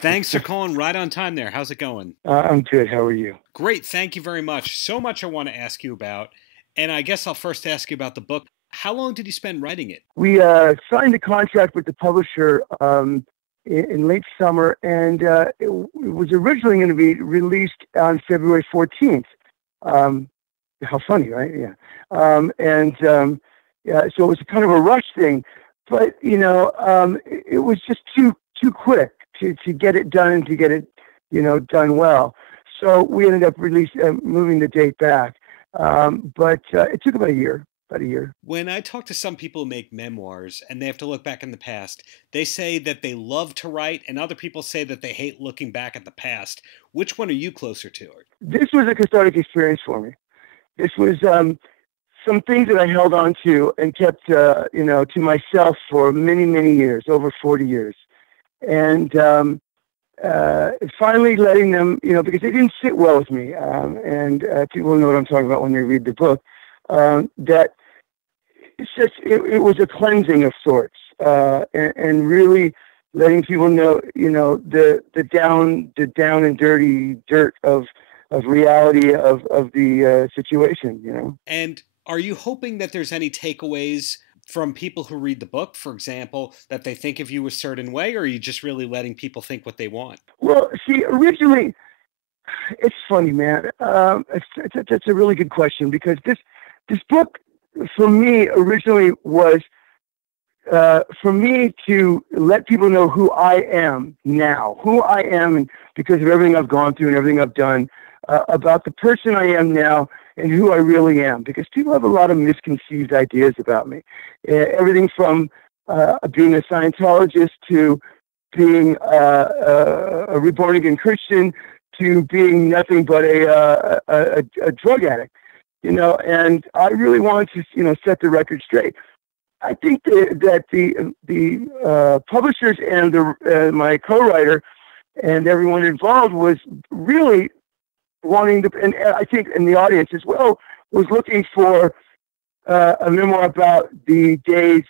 Thanks for calling right on time there. How's it going? I'm good. How are you? Great. Thank you very much. So much I want to ask you about. And I guess I'll first ask you about the book. How long did you spend writing it? We signed a contract with the publisher in late summer, and it was originally going to be released on February 14th. How funny, right? Yeah. Yeah, so it was kind of a rush thing, but it was just too quick to get it done and to get it, done well. So we ended up moving the date back. But it took about a year. When I talk to some people who make memoirs and they have to look back in the past, they say that they love to write, and other people say that they hate looking back at the past. Which one are you closer to? This was a cathartic experience for me. This was some things that I held on to and kept, to myself for many, many years, over 40 years. And finally letting them, because they didn't sit well with me, and people know what I'm talking about when they read the book, that it was a cleansing of sorts, and really letting people know, the down and dirty dirt of reality of the situation, And are you hoping that there's any takeaways from people who read the book, for example, that they think of you a certain way, or are you just really letting people think what they want? Well, see, originally, it's funny, man. That's a really good question, because this book, for me, originally was for me to let people know who I am now, and because of everything I've gone through and everything I've done, about the person I am now and who I really am, because people have a lot of misconceived ideas about me. Everything from being a Scientologist to being a reborn again Christian to being nothing but a drug addict, and I really wanted to, set the record straight. I think that the publishers and my co-writer and everyone involved was really wanting to, and I think in the audience as well, was looking for a memoir about the days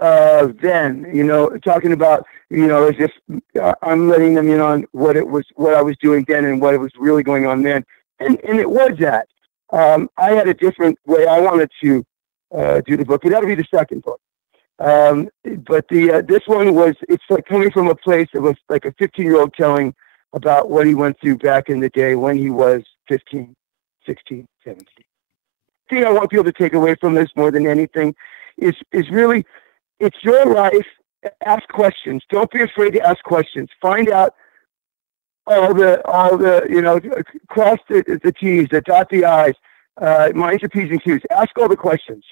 then, talking about, as if I'm letting them in on what I was doing then and what was really going on then. And it was that. I had a different way I wanted to do the book, but that'll be the second book. But this one it's like coming from a place that was like a 15-year-old telling about what he went through back in the day when he was 15, 16, 17. The thing I want people to take away from this more than anything is really, it's your life. Ask questions. Don't be afraid to ask questions. Find out all the cross the T's, dot the I's, mind your P's and Q's. Ask all the questions,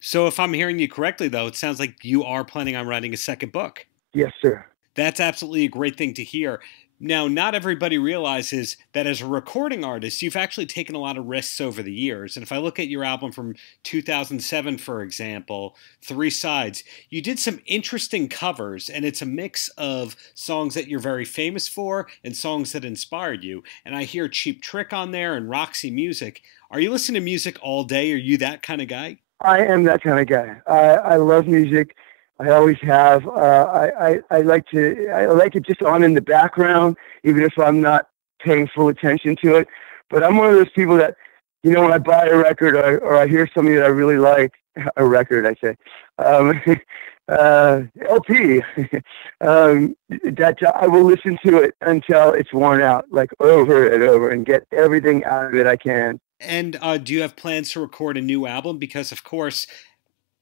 So if I'm hearing you correctly, though, it sounds like you are planning on writing a second book. Yes, sir. That's absolutely a great thing to hear. Now, not everybody realizes that as a recording artist, you've actually taken a lot of risks over the years. And if I look at your album from 2007, for example, Three Sides, you did some interesting covers, and it's a mix of songs that you're very famous for and songs that inspired you. And I hear Cheap Trick on there and Roxy Music. Are you listening to music all day? Are you that kind of guy? I am that kind of guy. I love music. I always have. I like it just on in the background, even if I'm not paying full attention to it. But I'm one of those people that, when I buy a record or I hear something that I really like, a record, I say, LP, that I will listen to it until it's worn out, like over and over, and get everything out of it I can. And do you have plans to record a new album? Because, of course,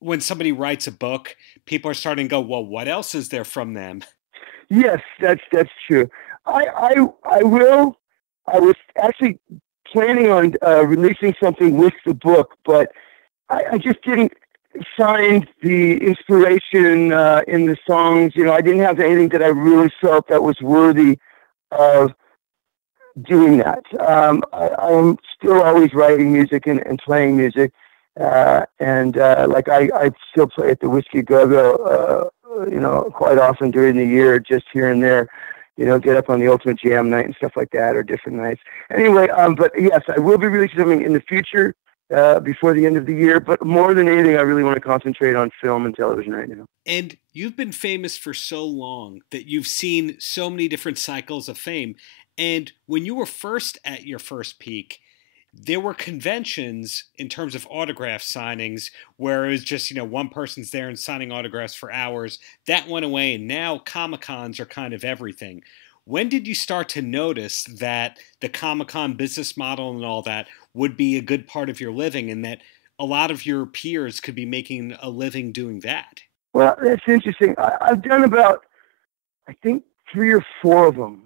when somebody writes a book, people are starting to go, well, what else is there from them? Yes, that's true. I will. I was actually planning on releasing something with the book, but I just didn't find the inspiration in the songs. I didn't have anything that I really felt that was worthy of doing that. I'm still always writing music and playing music. Like I still play at the Whiskey Go-Go, quite often during the year, just here and there, get up on the Ultimate Jam night and stuff like that, or different nights. Anyway, but yes, I will be releasing something in the future. before the end of the year. But more than anything, I really want to concentrate on film and television right now. And you've been famous for so long that you've seen so many different cycles of fame. And when you were first at your first peak, there were conventions in terms of autograph signings where it was just, one person's there and signing autographs for hours. That went away, and now Comic-Cons are kind of everything. When did you start to notice that the Comic-Con business model and all that would be a good part of your living, and that a lot of your peers could be making a living doing that? Well, that's interesting. I've done about, I think, 3 or 4 of them.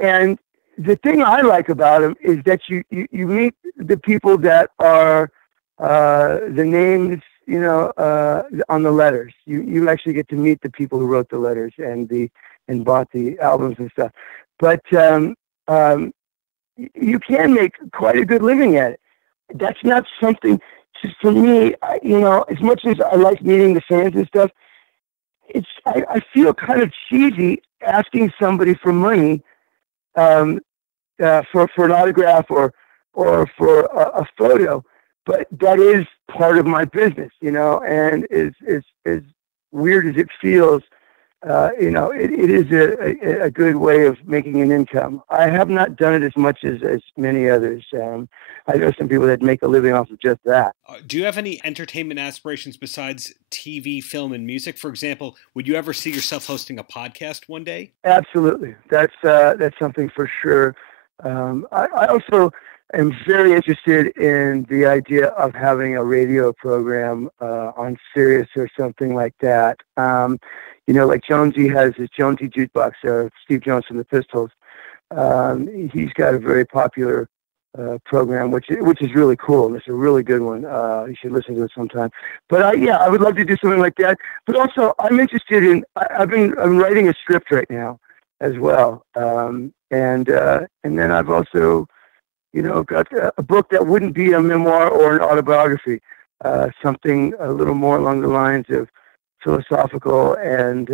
And the thing I like about them is that you meet the people that are the names, on the letters. You actually get to meet the people who wrote the letters and bought the albums and stuff. But you can make quite a good living at it. That's not something, just for me, as much as I like meeting the fans and stuff, I feel kind of cheesy asking somebody for money for an autograph or for a photo, but that is part of my business, and as weird as it feels, it is a good way of making an income. I have not done it as much as many others. I know some people that make a living off of just that. Do you have any entertainment aspirations besides TV, film, and music? For example, would you ever see yourself hosting a podcast one day? Absolutely. That's something for sure. I also am very interested in the idea of having a radio program on Sirius or something like that. Like Jonesy has his Jonesy Jukebox, Steve Jones from the Pistols. He's got a very popular program, which is really cool, and it's a really good one. You should listen to it sometime. But I would love to do something like that. But also, I'm interested in. I'm writing a script right now, as well, and then I've also, got a book that wouldn't be a memoir or an autobiography, something a little more along the lines of philosophical and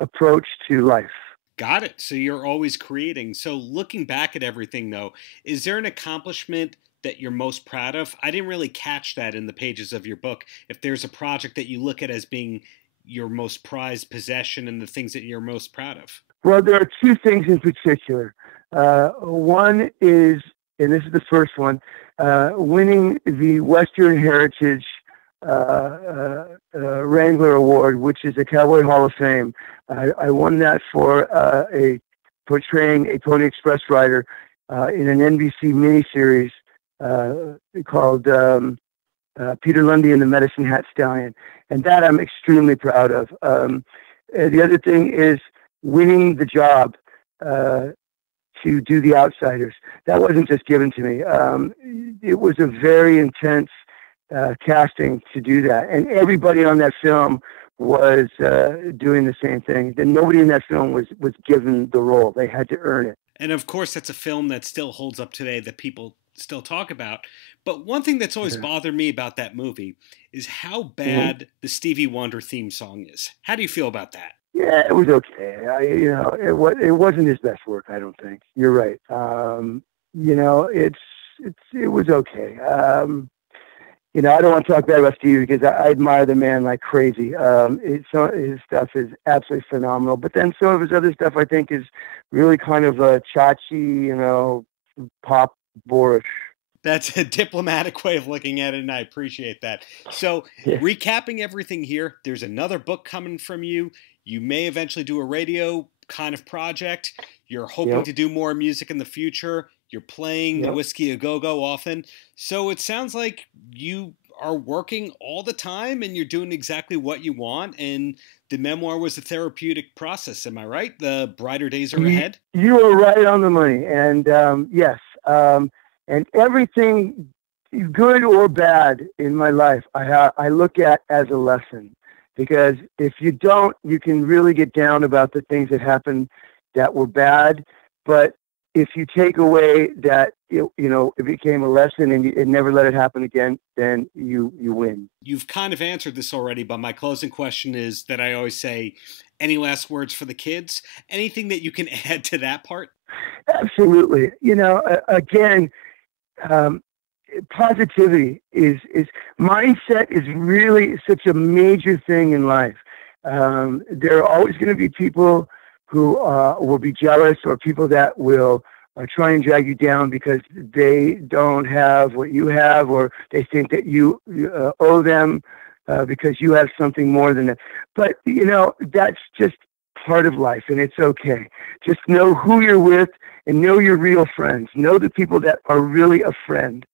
approach to life. Got it. So you're always creating. So looking back at everything, though, is there an accomplishment that you're most proud of? I didn't really catch that in the pages of your book. If there's a project that you look at as being your most prized possession and the things that you're most proud of. Well, there are 2 things in particular. One is, and this is the first one, winning the Western Heritage Wrangler Award, which is a Cowboy Hall of Fame. I won that for portraying a Pony Express rider in an NBC miniseries called Peter Lundy and the Medicine Hat Stallion, and that I'm extremely proud of. The other thing is winning the job to do The Outsiders. That wasn't just given to me. It was a very intense casting to do that, and everybody on that film was doing the same thing. And nobody in that film was given the role; they had to earn it. And of course, that's a film that still holds up today, that people still talk about. But one thing that's always bothered me about that movie is how bad the Stevie Wonder theme song is. How do you feel about that? Yeah, it was okay. It wasn't his best work, I don't think. You're right. It was okay. I don't want to talk bad about Stevie because I admire the man like crazy. His stuff is absolutely phenomenal. But then some of his other stuff, I think, is really kind of a chachi, pop boorish. That's a diplomatic way of looking at it, and I appreciate that. So, recapping everything here, there's another book coming from you. You may eventually do a radio kind of project. You're hoping to do more music in the future. You're playing the Whiskey A Go-Go often. So it sounds like you are working all the time and you're doing exactly what you want. And the memoir was a therapeutic process. Am I right? The brighter days are ahead? You are right on the money. And yes. And everything, good or bad, in my life, I look at as a lesson. Because if you don't, you can really get down about the things that happened that were bad. But if you take away that, it became a lesson and never let it happen again, then you win. You've kind of answered this already, but my closing question is that I always say, any last words for the kids? Anything that you can add to that part? Absolutely. Again, um, positivity is mindset is really such a major thing in life. There are always going to be people who will be jealous, or people that will try and drag you down because they don't have what you have, or they think that you owe them because you have something more than that. But, that's just part of life, and it's okay. Just know who you're with and know your real friends. Know the people that are really a friend.